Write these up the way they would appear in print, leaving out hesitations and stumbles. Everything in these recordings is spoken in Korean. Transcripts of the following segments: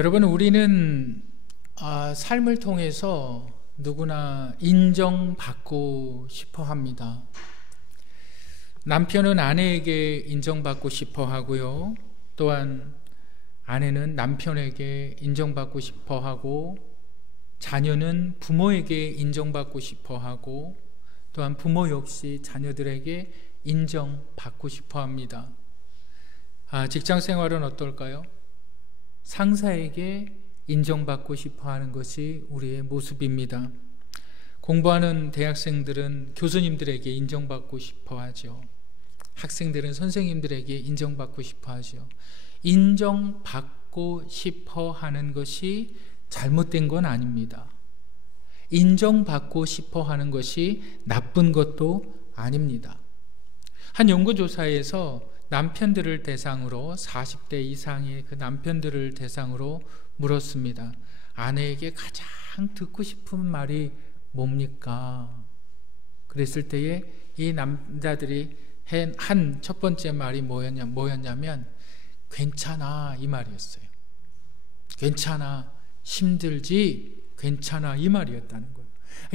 여러분, 우리는 삶을 통해서 누구나 인정받고 싶어 합니다. 남편은 아내에게 인정받고 싶어 하고요. 또한 아내는 남편에게 인정받고 싶어 하고, 자녀는 부모에게 인정받고 싶어 하고, 또한 부모 역시 자녀들에게 인정받고 싶어 합니다. 직장 생활은 어떨까요? 상사에게 인정받고 싶어 하는 것이 우리의 모습입니다. 공부하는 대학생들은 교수님들에게 인정받고 싶어 하죠. 학생들은 선생님들에게 인정받고 싶어 하죠. 인정받고 싶어 하는 것이 잘못된 건 아닙니다. 인정받고 싶어 하는 것이 나쁜 것도 아닙니다. 한 연구조사에서 남편들을 대상으로 40대 이상의 그 남편들을 대상으로 물었습니다. 아내에게 가장 듣고 싶은 말이 뭡니까? 그랬을 때에 이 남자들이 한 첫 번째 말이 뭐였냐면 괜찮아, 이 말이었어요. 괜찮아, 힘들지, 괜찮아, 이 말이었다는 거예요.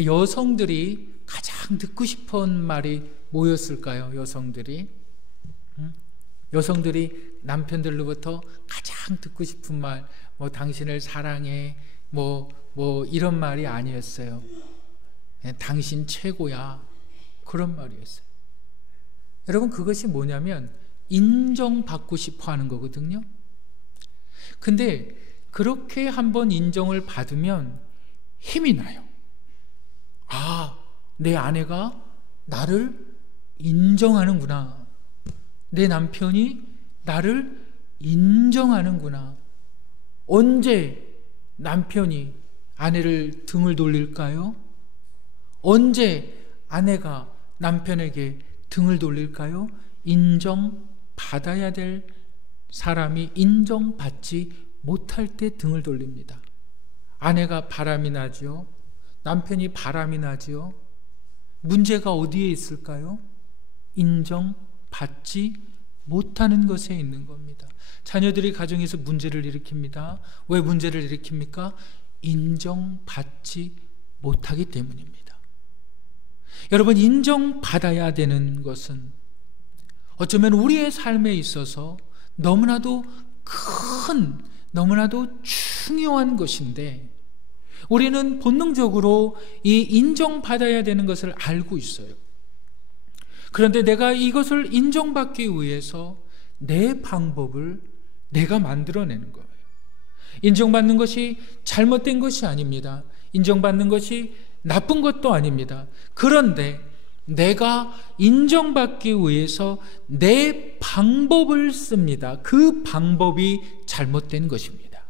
여성들이 가장 듣고 싶은 말이 뭐였을까요? 여성들이 남편들로부터 가장 듣고 싶은 말, 당신을 사랑해, 이런 말이 아니었어요. 당신 최고야, 그런 말이었어요. 여러분, 그것이 뭐냐면 인정받고 싶어 하는 거거든요. 근데 그렇게 한번 인정을 받으면 힘이 나요. 내 아내가 나를 인정하는구나. 내 남편이 나를 인정하는구나. 언제 남편이 아내를 등을 돌릴까요? 언제 아내가 남편에게 등을 돌릴까요? 인정받아야 될 사람이 인정받지 못할 때 등을 돌립니다. 아내가 바람이 나죠. 남편이 바람이 나죠. 문제가 어디에 있을까요? 인정받지 못하는 것에 있는 겁니다. 자녀들이 가정에서 문제를 일으킵니다. 왜 문제를 일으킵니까? 인정받지 못하기 때문입니다. 여러분, 인정받아야 되는 것은 어쩌면 우리의 삶에 있어서 너무나도 큰, 너무나도 중요한 것인데, 우리는 본능적으로 이 인정받아야 되는 것을 알고 있어요. 그런데 내가 이것을 인정받기 위해서 내 방법을 내가 만들어내는 거예요. 인정받는 것이 잘못된 것이 아닙니다. 인정받는 것이 나쁜 것도 아닙니다. 그런데 내가 인정받기 위해서 내 방법을 씁니다. 그 방법이 잘못된 것입니다.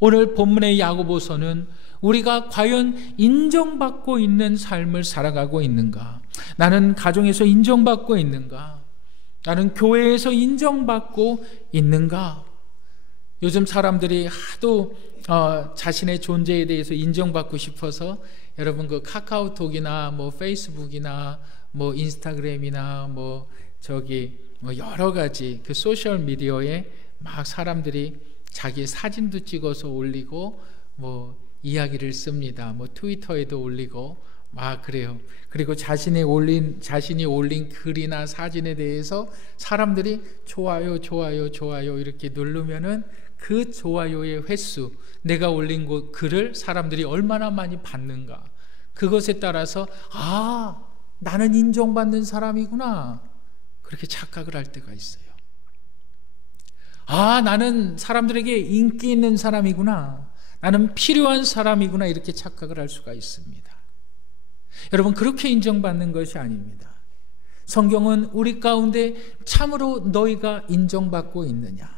오늘 본문의 야고보서는 우리가 과연 인정받고 있는 삶을 살아가고 있는가? 나는 가정에서 인정받고 있는가? 나는 교회에서 인정받고 있는가? 요즘 사람들이 하도 자신의 존재에 대해서 인정받고 싶어서 여러분 그 카카오톡이나 페이스북이나 인스타그램이나 여러 가지 그 소셜 미디어에 막 사람들이 자기 사진도 찍어서 올리고 이야기를 씁니다. 트위터에도 올리고 막 그래요. 그리고 자신이 올린 글이나 사진에 대해서 사람들이 좋아요 이렇게 누르면은 그 좋아요의 횟수, 내가 올린 글을 사람들이 얼마나 많이 봤는가, 그것에 따라서 나는 인정받는 사람이구나, 그렇게 착각을 할 때가 있어요. 나는 사람들에게 인기 있는 사람이구나, 나는 필요한 사람이구나, 이렇게 착각을 할 수가 있습니다. 여러분, 그렇게 인정받는 것이 아닙니다. 성경은 우리 가운데 참으로 너희가 인정받고 있느냐,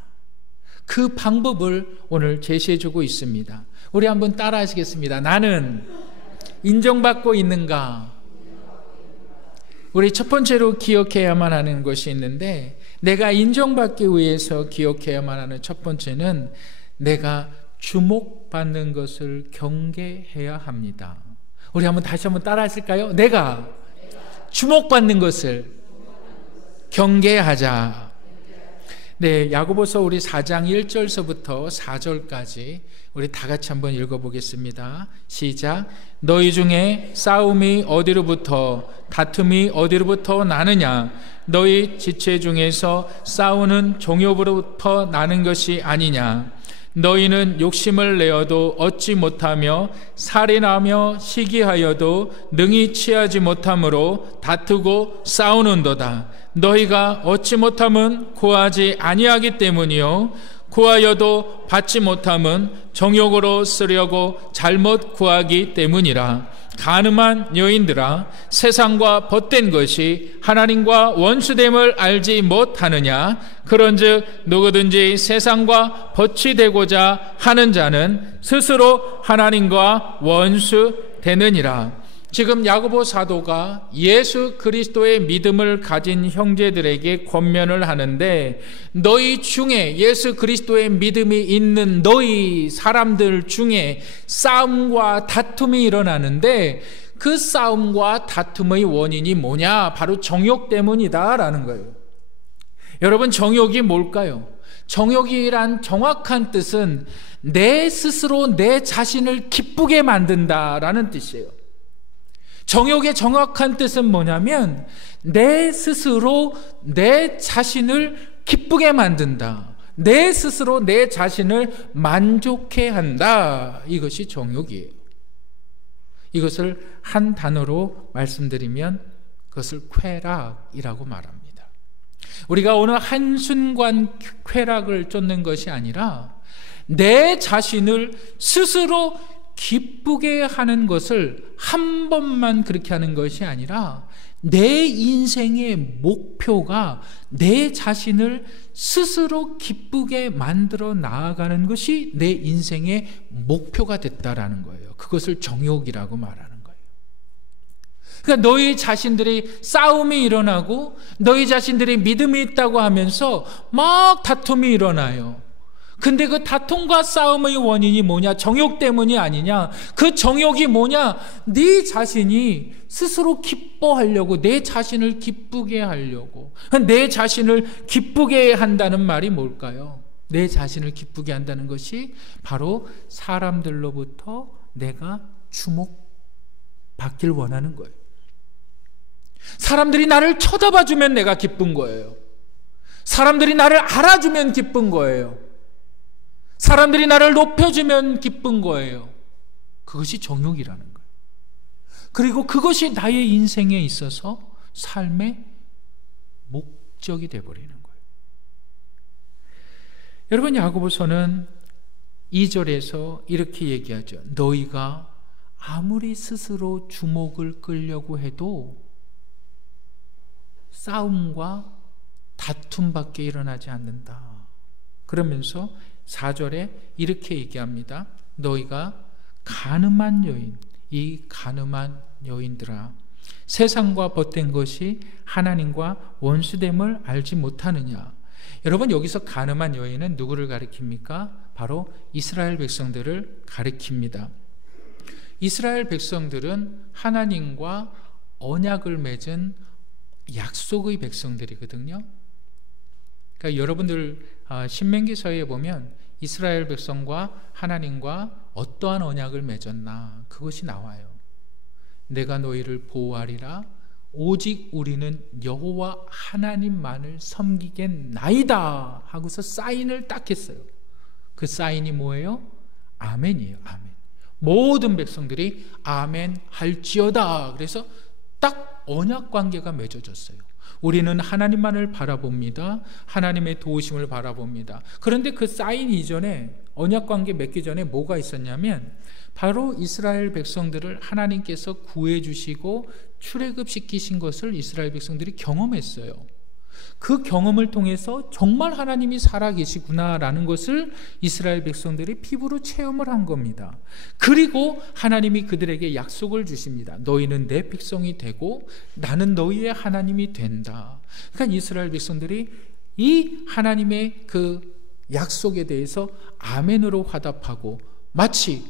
그 방법을 오늘 제시해주고 있습니다. 우리 한번 따라 하시겠습니다. 나는 인정받고 있는가? 우리 첫 번째로 기억해야만 하는 것이 있는데, 내가 인정받기 위해서 기억해야만 하는 첫 번째는 내가 주목받는 것을 경계해야 합니다. 우리 다시 한번 따라 하실까요? 내가 주목받는 것을 경계하자. 네, 야고보서 우리 4장 1절서부터 4절까지 우리 다 같이 한번 읽어보겠습니다. 시작. 너희 중에 싸움이 어디로부터 다툼이 어디로부터 나느냐? 너희 지체 중에서 싸우는 종욕으로부터 나는 것이 아니냐? 너희는 욕심을 내어도 얻지 못하며 살인하며 시기하여도 능히 취하지 못함으로 다투고 싸우는도다. 너희가 얻지 못함은 구하지 아니하기 때문이요 구하여도 받지 못함은 정욕으로 쓰려고 잘못 구하기 때문이라. 간음한 여인들아, 세상과 벗된 것이 하나님과 원수됨을 알지 못하느냐? 그런즉 누구든지 세상과 벗이 되고자 하는 자는 스스로 하나님과 원수 되느니라. 지금 야고보 사도가 예수 그리스도의 믿음을 가진 형제들에게 권면을 하는데, 너희 중에 예수 그리스도의 믿음이 있는 너희 사람들 중에 싸움과 다툼이 일어나는데, 그 싸움과 다툼의 원인이 뭐냐? 바로 정욕 때문이다라는 거예요. 여러분, 정욕이 뭘까요? 정욕이란 정확한 뜻은 내 스스로 내 자신을 기쁘게 만든다라는 뜻이에요. 정욕의 정확한 뜻은 뭐냐면 내 스스로 내 자신을 기쁘게 만든다. 내 스스로 내 자신을 만족해 한다. 이것이 정욕이에요. 이것을 한 단어로 말씀드리면 그것을 쾌락이라고 말합니다. 우리가 오늘 한순간 쾌락을 쫓는 것이 아니라 내 자신을 스스로 기쁘게 하는 것을 한 번만 그렇게 하는 것이 아니라 내 인생의 목표가 내 자신을 스스로 기쁘게 만들어 나아가는 것이 내 인생의 목표가 됐다라는 거예요. 그것을 정욕이라고 말하는 거예요. 그러니까 너희 자신들이 싸움이 일어나고 너희 자신들이 믿음이 있다고 하면서 막 다툼이 일어나요. 근데 그 다툼과 싸움의 원인이 뭐냐? 정욕 때문이 아니냐? 그 정욕이 뭐냐? 네 자신이 스스로 기뻐하려고, 내 자신을 기쁘게 하려고. 내 자신을 기쁘게 한다는 말이 뭘까요? 내 자신을 기쁘게 한다는 것이 바로 사람들로부터 내가 주목받길 원하는 거예요. 사람들이 나를 쳐다봐주면 내가 기쁜 거예요. 사람들이 나를 알아주면 기쁜 거예요. 사람들이 나를 높여주면 기쁜 거예요. 그것이 정욕이라는 거예요. 그리고 그것이 나의 인생에 있어서 삶의 목적이 되어버리는 거예요. 여러분, 야고보서는 2절에서 이렇게 얘기하죠. 너희가 아무리 스스로 주목을 끌려고 해도 싸움과 다툼밖에 일어나지 않는다. 그러면서 4절에 이렇게 얘기합니다. 너희가 간음한 여인, 이 간음한 여인들아, 세상과 벗된 것이 하나님과 원수됨을 알지 못하느냐. 여러분, 여기서 간음한 여인은 누구를 가리킵니까? 바로 이스라엘 백성들을 가리킵니다. 이스라엘 백성들은 하나님과 언약을 맺은 약속의 백성들이거든요. 그러니까 여러분들 신명기서에 보면 이스라엘 백성과 하나님과 어떠한 언약을 맺었나 그것이 나와요. 내가 너희를 보호하리라. 오직 우리는 여호와 하나님만을 섬기겠나이다 하고서 사인을 딱 했어요. 그 사인이 뭐예요? 아멘이에요. 아멘. 모든 백성들이 아멘 할지어다. 그래서 딱 언약 관계가 맺어졌어요. 우리는 하나님만을 바라봅니다. 하나님의 도우심을 바라봅니다. 그런데 그 사인 이전에, 언약 관계 맺기 전에 뭐가 있었냐면 바로 이스라엘 백성들을 하나님께서 구해 주시고 출애굽시키신 것을 이스라엘 백성들이 경험했어요. 그 경험을 통해서 정말 하나님이 살아계시구나라는 것을 이스라엘 백성들이 피부로 체험을 한 겁니다. 그리고 하나님이 그들에게 약속을 주십니다. 너희는 내 백성이 되고 나는 너희의 하나님이 된다. 그러니까 이스라엘 백성들이 이 하나님의 그 약속에 대해서 아멘으로 화답하고 마치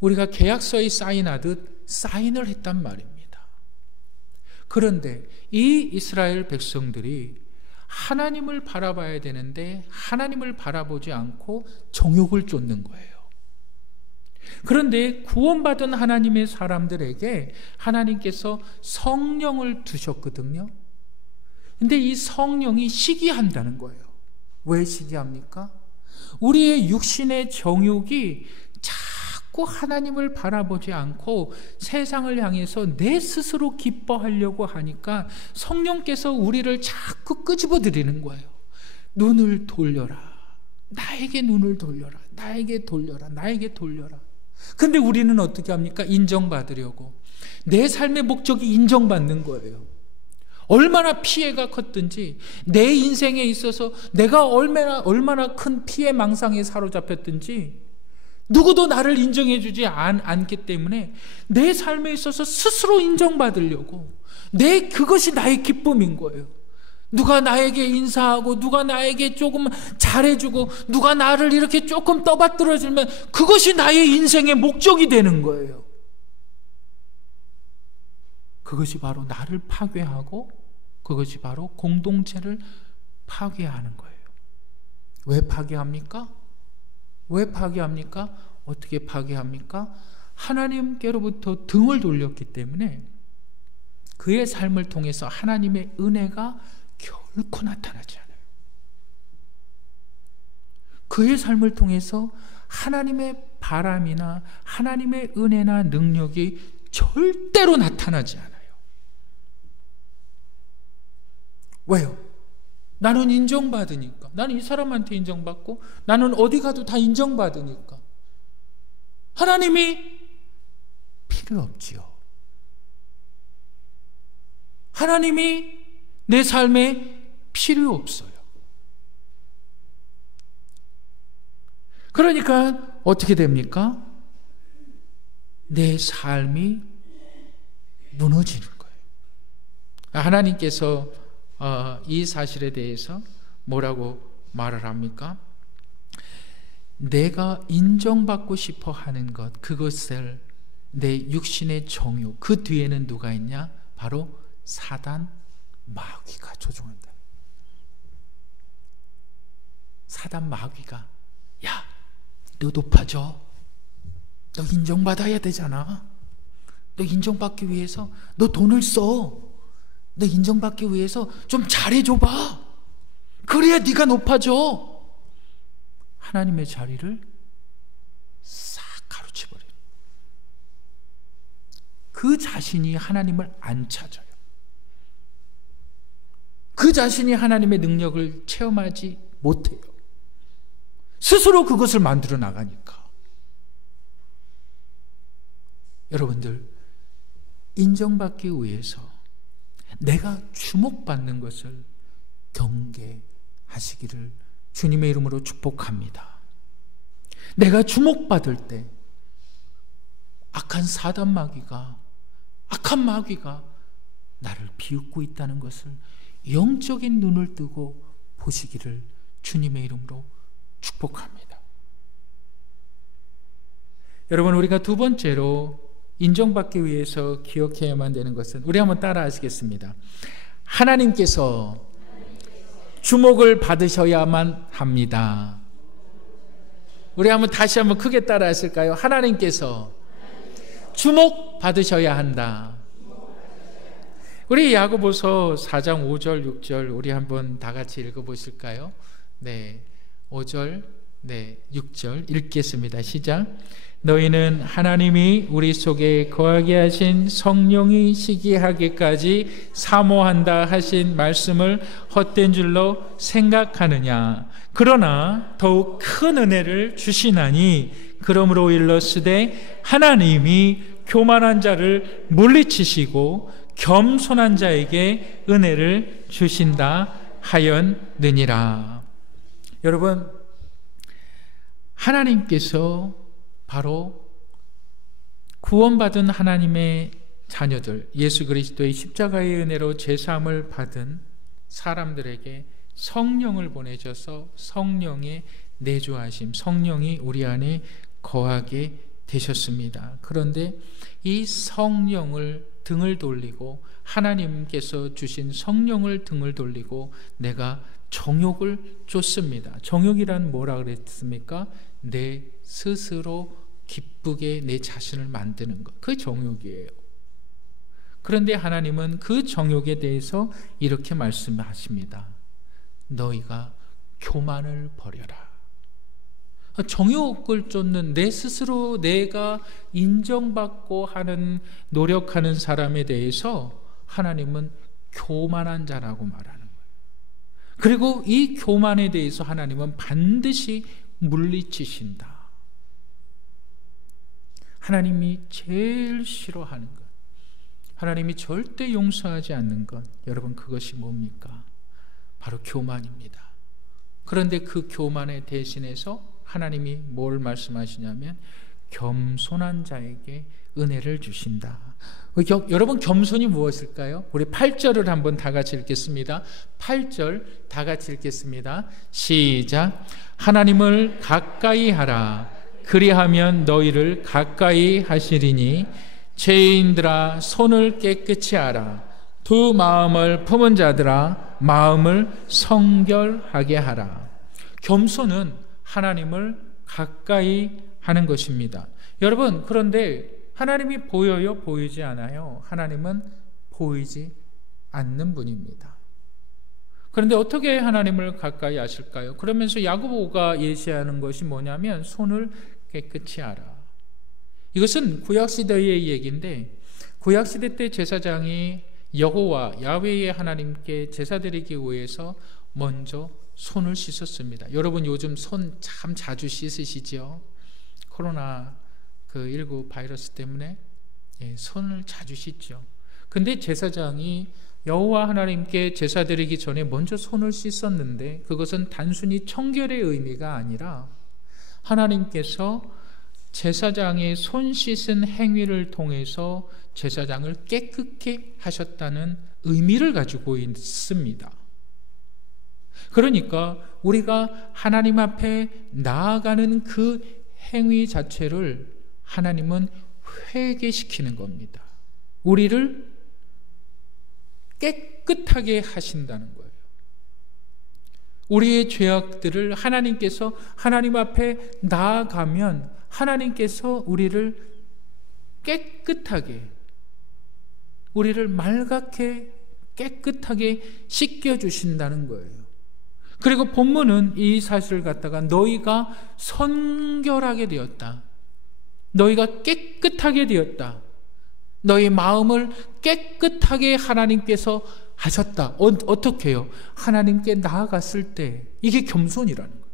우리가 계약서에 사인하듯 사인을 했단 말입니다. 그런데 이 이스라엘 백성들이 하나님을 바라봐야 되는데 하나님을 바라보지 않고 정욕을 쫓는 거예요. 그런데 구원받은 하나님의 사람들에게 하나님께서 성령을 두셨거든요. 근데 이 성령이 시기한다는 거예요. 왜 시기합니까? 우리의 육신의 정욕이 자꾸 하나님을 바라보지 않고 세상을 향해서 내 스스로 기뻐하려고 하니까 성령께서 우리를 자꾸 끄집어 드리는 거예요. 눈을 돌려라. 나에게 눈을 돌려라. 나에게 돌려라. 나에게 돌려라. 근데 우리는 어떻게 합니까? 인정받으려고. 내 삶의 목적이 인정받는 거예요. 얼마나 피해가 컸든지, 내 인생에 있어서 내가 얼마나 큰 피해 망상에 사로잡혔든지 누구도 나를 인정해 주지 않기 때문에 내 삶에 있어서 스스로 인정받으려고, 그것이 나의 기쁨인 거예요. 누가 나에게 인사하고 누가 나에게 조금 잘해주고 누가 나를 이렇게 조금 떠받들어주면 그것이 나의 인생의 목적이 되는 거예요. 그것이 바로 나를 파괴하고 그것이 바로 공동체를 파괴하는 거예요. 왜 파괴합니까? 왜 파괴합니까? 어떻게 파괴합니까? 하나님께로부터 등을 돌렸기 때문에 그의 삶을 통해서 하나님의 은혜가 결코 나타나지 않아요. 그의 삶을 통해서 하나님의 바람이나 하나님의 은혜나 능력이 절대로 나타나지 않아요. 왜요? 나는 인정받으니까. 나는 이 사람한테 인정받고 나는 어디 가도 다 인정받으니까. 하나님이 필요 없지요. 하나님이 내 삶에 필요 없어요. 그러니까 어떻게 됩니까? 내 삶이 무너지는 거예요. 하나님께서 이 사실에 대해서 뭐라고 말을 합니까? 내가 인정받고 싶어 하는 것, 그것을 내 육신의 정욕, 그 뒤에는 누가 있냐? 바로 사단 마귀가 조종한다. 사단 마귀가, 야, 너 높아져. 너 인정받아야 되잖아. 너 인정받기 위해서 너 돈을 써. 너 인정받기 위해서 좀 잘해줘봐. 그래야 네가 높아져. 하나님의 자리를 싹 가로채버려요. 그 자신이 하나님을 안 찾아요. 그 자신이 하나님의 능력을 체험하지 못해요. 스스로 그것을 만들어 나가니까. 여러분들, 인정받기 위해서 내가 주목받는 것을 경계하시기를 주님의 이름으로 축복합니다. 내가 주목받을 때 악한 사단 마귀가, 악한 마귀가 나를 비웃고 있다는 것을 영적인 눈을 뜨고 보시기를 주님의 이름으로 축복합니다. 여러분, 우리가 두 번째로 인정받기 위해서 기억해야만 되는 것은, 우리 한번 따라 하시겠습니다. 하나님께서 주목을 받으셔야만 합니다. 우리 다시 한번 크게 따라 하실까요? 하나님께서 주목 받으셔야 한다. 우리 야고보서 4장 5절 6절 우리 한번 다 같이 읽어보실까요? 네, 5절, 네, 6절 읽겠습니다. 시작. 너희는 하나님이 우리 속에 거하게 하신 성령이 시기하기까지 사모한다 하신 말씀을 헛된 줄로 생각하느냐. 그러나 더욱 큰 은혜를 주시나니 그러므로 일렀으되 하나님이 교만한 자를 물리치시고 겸손한 자에게 은혜를 주신다 하였느니라. 여러분, 하나님께서 바로 구원받은 하나님의 자녀들, 예수 그리스도의 십자가의 은혜로 죄사함을 받은 사람들에게 성령을 보내셔서 성령의 내주하심, 성령이 우리 안에 거하게 되셨습니다. 그런데 이 성령을 등을 돌리고, 하나님께서 주신 성령을 등을 돌리고 내가 정욕을 쫓습니다. 정욕이란 뭐라 그랬습니까? 내 스스로 기쁘게 내 자신을 만드는 것, 그 정욕이에요. 그런데 하나님은 그 정욕에 대해서 이렇게 말씀하십니다. 너희가 교만을 버려라. 정욕을 쫓는, 내 스스로 내가 인정받고 하는, 노력하는 사람에 대해서 하나님은 교만한 자라고 말하는 거예요. 그리고 이 교만에 대해서 하나님은 반드시 물리치신다. 하나님이 제일 싫어하는 것, 하나님이 절대 용서하지 않는 것, 여러분 그것이 뭡니까? 바로 교만입니다. 그런데 그 교만에 대신해서 하나님이 뭘 말씀하시냐면 겸손한 자에게 은혜를 주신다. 여러분 겸손이 무엇일까요? 우리 8절을 한번 다 같이 읽겠습니다. 8절 다 같이 읽겠습니다. 시작. 하나님을 가까이 하라. 그리하면 너희를 가까이 하시리니 죄인들아 손을 깨끗이 하라. 두 마음을 품은 자들아 마음을 성결하게 하라. 겸손은 하나님을 가까이 하는 것입니다. 여러분, 그런데 하나님이 보여요? 보이지 않아요? 하나님은 보이지 않는 분입니다. 그런데 어떻게 하나님을 가까이 하실까요? 그러면서 야고보가 예시하는 것이 뭐냐면 손을 깨끗이 하라. 이것은 구약시대의 얘기인데, 구약시대 때 제사장이 여호와 야훼의 하나님께 제사드리기 위해서 먼저 손을 씻었습니다. 여러분 요즘 손 참 자주 씻으시죠? 코로나19 바이러스 때문에 손을 자주 씻죠. 근데 제사장이 여호와 하나님께 제사드리기 전에 먼저 손을 씻었는데, 그것은 단순히 청결의 의미가 아니라 하나님께서 제사장의 손 씻은 행위를 통해서 제사장을 깨끗게 하셨다는 의미를 가지고 있습니다. 그러니까 우리가 하나님 앞에 나아가는 그 행위 자체를 하나님은 회개시키는 겁니다. 우리를 깨끗하게 하신다는 거예요. 우리의 죄악들을 하나님께서, 하나님 앞에 나아가면 하나님께서 우리를 깨끗하게, 우리를 맑게 깨끗하게 씻겨주신다는 거예요. 그리고 본문은 이 사실을 갖다가 너희가 성결하게 되었다, 너희가 깨끗하게 되었다, 너희 마음을 깨끗하게 하나님께서 하셨다. 어떻게 해요? 하나님께 나아갔을 때, 이게 겸손이라는 거예요.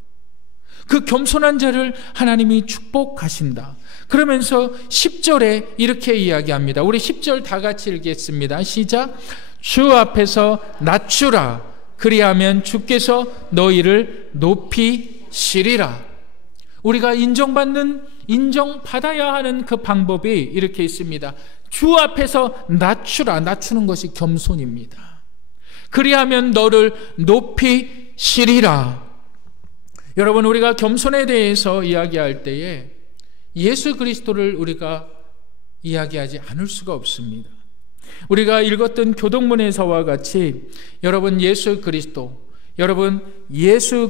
그 겸손한 자를 하나님이 축복하신다. 그러면서 10절에 이렇게 이야기합니다. 우리 10절 다 같이 읽겠습니다. 시작. 주 앞에서 낮추라. 그리하면 주께서 너희를 높이시리라. 우리가 인정받아야 하는 그 방법이 이렇게 있습니다. 주 앞에서 낮추라. 낮추는 것이 겸손입니다. 그리하면 너를 높이시리라. 여러분, 우리가 겸손에 대해서 이야기할 때에 예수 그리스도를 우리가 이야기하지 않을 수가 없습니다. 우리가 읽었던 교동문에서와 같이 여러분 예수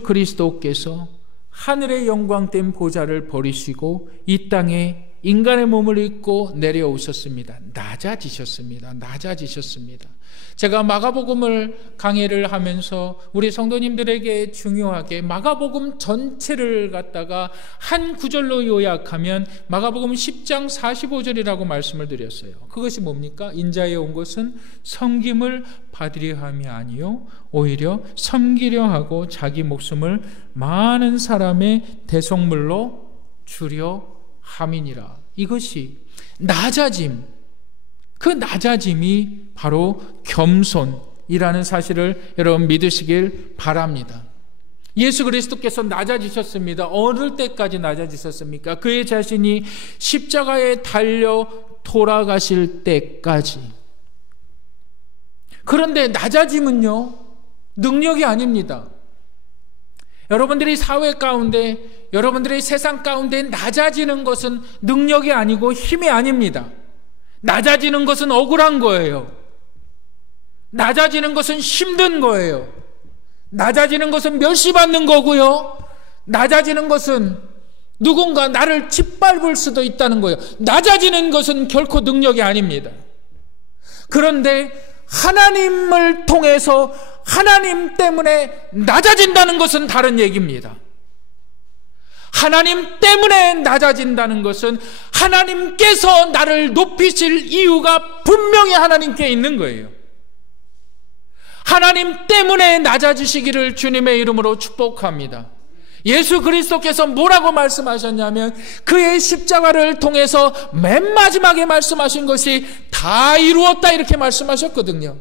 그리스도께서 하늘의 영광된 보좌를 버리시고 이 땅에 인간의 몸을 입고 내려오셨습니다. 낮아지셨습니다. 제가 마가복음을 강의를 하면서 우리 성도님들에게 중요하게 마가복음 전체를 갖다가 한 구절로 요약하면 마가복음 10장 45절이라고 말씀을 드렸어요. 그것이 뭡니까? 인자에 온 것은 섬김을 받으려 함이 아니요 오히려 섬기려 하고 자기 목숨을 많은 사람의 대속물로 주려 함이니라. 이것이 낮아짐, 그 낮아짐이 바로 겸손이라는 사실을 여러분 믿으시길 바랍니다. 예수 그리스도께서 낮아지셨습니다. 어느 때까지 낮아지셨습니까? 그의 자신이 십자가에 달려 돌아가실 때까지. 그런데 낮아짐은요, 능력이 아닙니다. 여러분들이 사회 가운데 여러분들의 세상 가운데 낮아지는 것은 능력이 아니고 힘이 아닙니다. 낮아지는 것은 억울한 거예요. 낮아지는 것은 힘든 거예요. 낮아지는 것은 멸시받는 거고요. 낮아지는 것은 누군가 나를 짓밟을 수도 있다는 거예요. 낮아지는 것은 결코 능력이 아닙니다. 그런데 하나님을 통해서 하나님 때문에 낮아진다는 것은 다른 얘기입니다. 하나님 때문에 낮아진다는 것은 하나님께서 나를 높이실 이유가 분명히 하나님께 있는 거예요. 하나님 때문에 낮아지시기를 주님의 이름으로 축복합니다. 예수 그리스도께서 뭐라고 말씀하셨냐면 그의 십자가를 통해서 맨 마지막에 말씀하신 것이 다 이루었다 이렇게 말씀하셨거든요.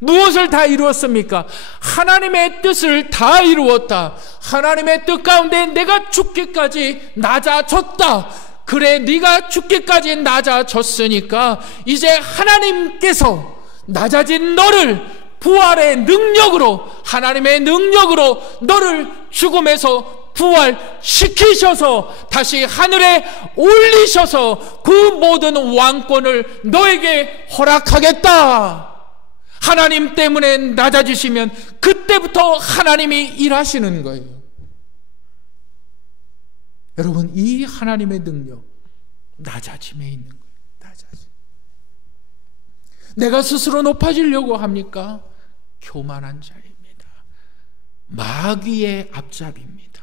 무엇을 다 이루었습니까? 하나님의 뜻을 다 이루었다. 하나님의 뜻 가운데 내가 죽기까지 낮아졌다. 그래 네가 죽기까지 낮아졌으니까 이제 하나님께서 낮아진 너를 부활의 능력으로, 하나님의 능력으로 너를 죽음에서 부활시키셔서 다시 하늘에 올리셔서 그 모든 왕권을 너에게 허락하겠다. 하나님 때문에 낮아지시면 그때부터 하나님이 일하시는 거예요. 여러분, 이 하나님의 능력, 낮아짐에 있는 거예요. 낮아짐. 내가 스스로 높아지려고 합니까? 교만한 자입니다. 마귀의 앞잡이입니다.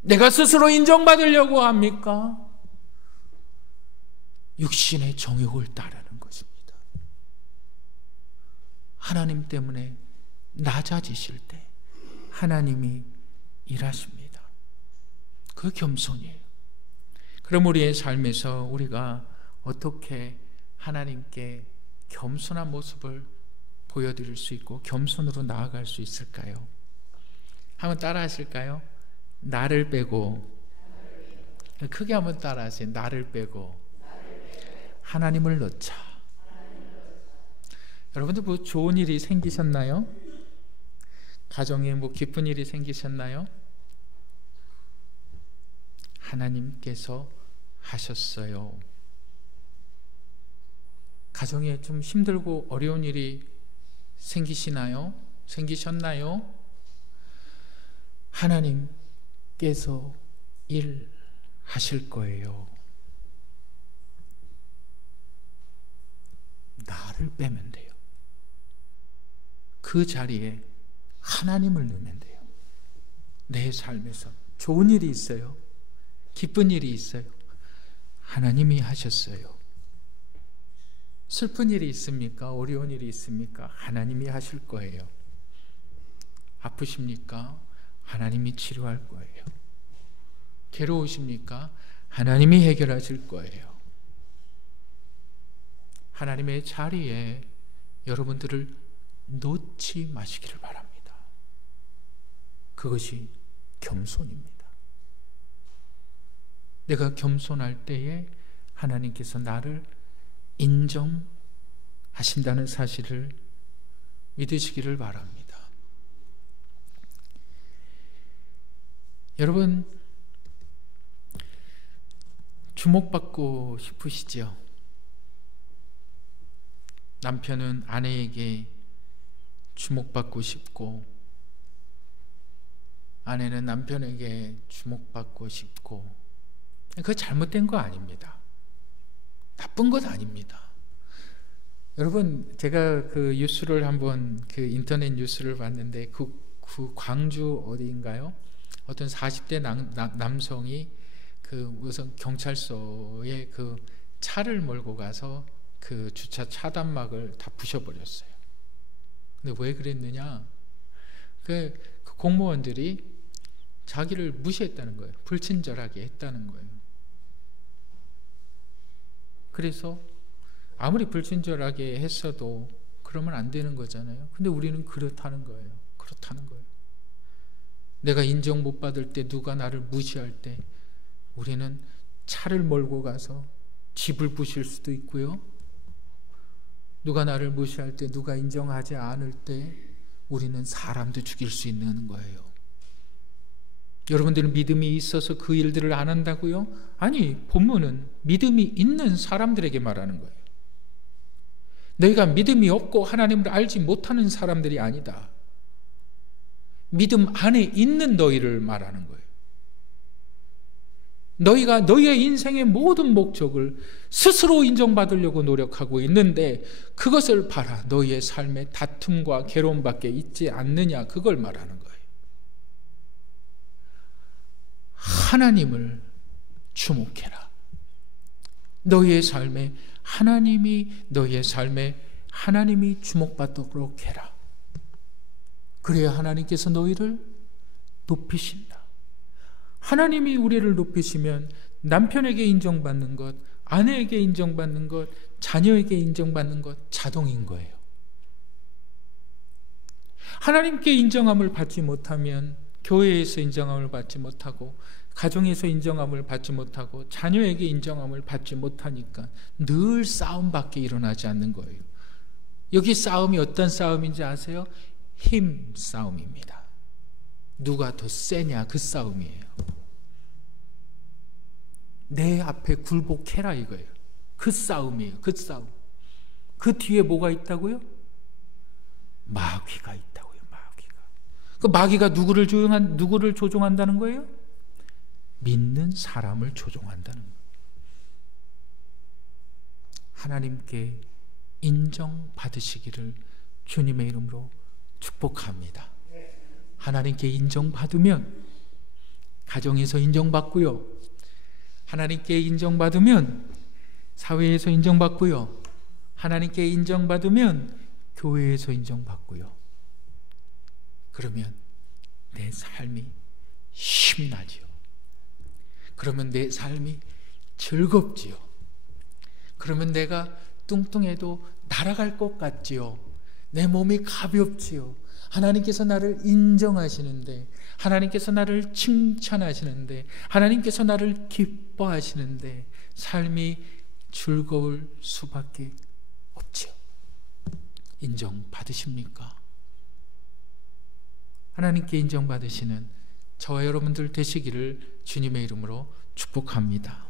내가 스스로 인정받으려고 합니까? 육신의 정욕을 따르는 것입니다. 하나님 때문에 낮아지실 때 하나님이 일하십니다. 그 겸손이에요. 그럼 우리의 삶에서 우리가 어떻게 하나님께 겸손한 모습을 보여드릴 수 있고 겸손으로 나아갈 수 있을까요? 한번 따라 하실까요? 나를 빼고, 크게 한번 따라 하세요. 나를 빼고 하나님을 넣자. 여러분들 뭐 좋은 일이 생기셨나요? 가정에 뭐 기쁜 일이 생기셨나요? 하나님께서 하셨어요. 가정에 좀 힘들고 어려운 일이 생기셨나요? 하나님께서 일하실 거예요. 나를 빼면 돼요. 그 자리에 하나님을 넣으면 돼요. 내 삶에서 좋은 일이 있어요. 기쁜 일이 있어요. 하나님이 하셨어요. 슬픈 일이 있습니까? 어려운 일이 있습니까? 하나님이 하실 거예요. 아프십니까? 하나님이 치료할 거예요. 괴로우십니까? 하나님이 해결하실 거예요. 하나님의 자리에 여러분들을 놓지 마시기를 바랍니다. 그것이 겸손입니다. 내가 겸손할 때에 하나님께서 나를 인정하신다는 사실을 믿으시기를 바랍니다. 여러분, 주목받고 싶으시죠? 남편은 아내에게 주목받고 싶고, 아내는 남편에게 주목받고 싶고, 그거 잘못된 거 아닙니다. 나쁜 것 아닙니다. 여러분, 제가 그 뉴스를 한번 그 인터넷 뉴스를 봤는데 그 광주 어디인가요? 어떤 40대 남성이 그 우선 경찰서에 그 차를 몰고 가서 그 주차 차단막을 다 부셔버렸어요. 근데 왜 그랬느냐? 그 공무원들이 자기를 무시했다는 거예요. 불친절하게 했다는 거예요. 그래서 아무리 불친절하게 했어도 그러면 안 되는 거잖아요. 근데 우리는 그렇다는 거예요. 내가 인정 못 받을 때, 누가 나를 무시할 때 우리는 차를 몰고 가서 집을 부실 수도 있고요. 누가 나를 무시할 때, 누가 인정하지 않을 때 우리는 사람도 죽일 수 있는 거예요. 여러분들은 믿음이 있어서 그 일들을 안 한다고요? 아니, 본문은 믿음이 있는 사람들에게 말하는 거예요. 너희가 믿음이 없고 하나님을 알지 못하는 사람들이 아니다. 믿음 안에 있는 너희를 말하는 거예요. 너희가 너희의 인생의 모든 목적을 스스로 인정받으려고 노력하고 있는데 그것을 봐라. 너희의 삶에 다툼과 괴로움밖에 있지 않느냐. 그걸 말하는 거예요. 하나님을 주목해라. 너희의 삶에 하나님이 주목받도록 해라. 그래야 하나님께서 너희를 높이신다. 하나님이 우리를 높이시면 남편에게 인정받는 것, 아내에게 인정받는 것, 자녀에게 인정받는 것 자동인 거예요. 하나님께 인정함을 받지 못하면 교회에서 인정함을 받지 못하고 가정에서 인정함을 받지 못하고 자녀에게 인정함을 받지 못하니까 늘 싸움밖에 일어나지 않는 거예요. 여기 싸움이 어떤 싸움인지 아세요? 힘 싸움입니다. 누가 더 세냐 그 싸움이에요. 내 앞에 굴복해라 이거예요. 그 싸움이에요. 그 싸움. 그 뒤에 뭐가 있다고요? 마귀가 있다고요. 마귀가. 그 마귀가 누구를 조종한다는 거예요? 믿는 사람을 조종한다는 거예요. 하나님께 인정받으시기를 주님의 이름으로 축복합니다. 하나님께 인정받으면 가정에서 인정받고요. 하나님께 인정받으면 사회에서 인정받고요. 하나님께 인정받으면 교회에서 인정받고요. 그러면 내 삶이 힘이 나지요. 그러면 내 삶이 즐겁지요. 그러면 내가 뚱뚱해도 날아갈 것 같지요. 내 몸이 가볍지요. 하나님께서 나를 인정하시는데, 하나님께서 나를 칭찬하시는데, 하나님께서 나를 기뻐하시는데 삶이 즐거울 수밖에 없지요. 인정받으십니까? 하나님께 인정받으시는 저와 여러분들 되시기를 주님의 이름으로 축복합니다.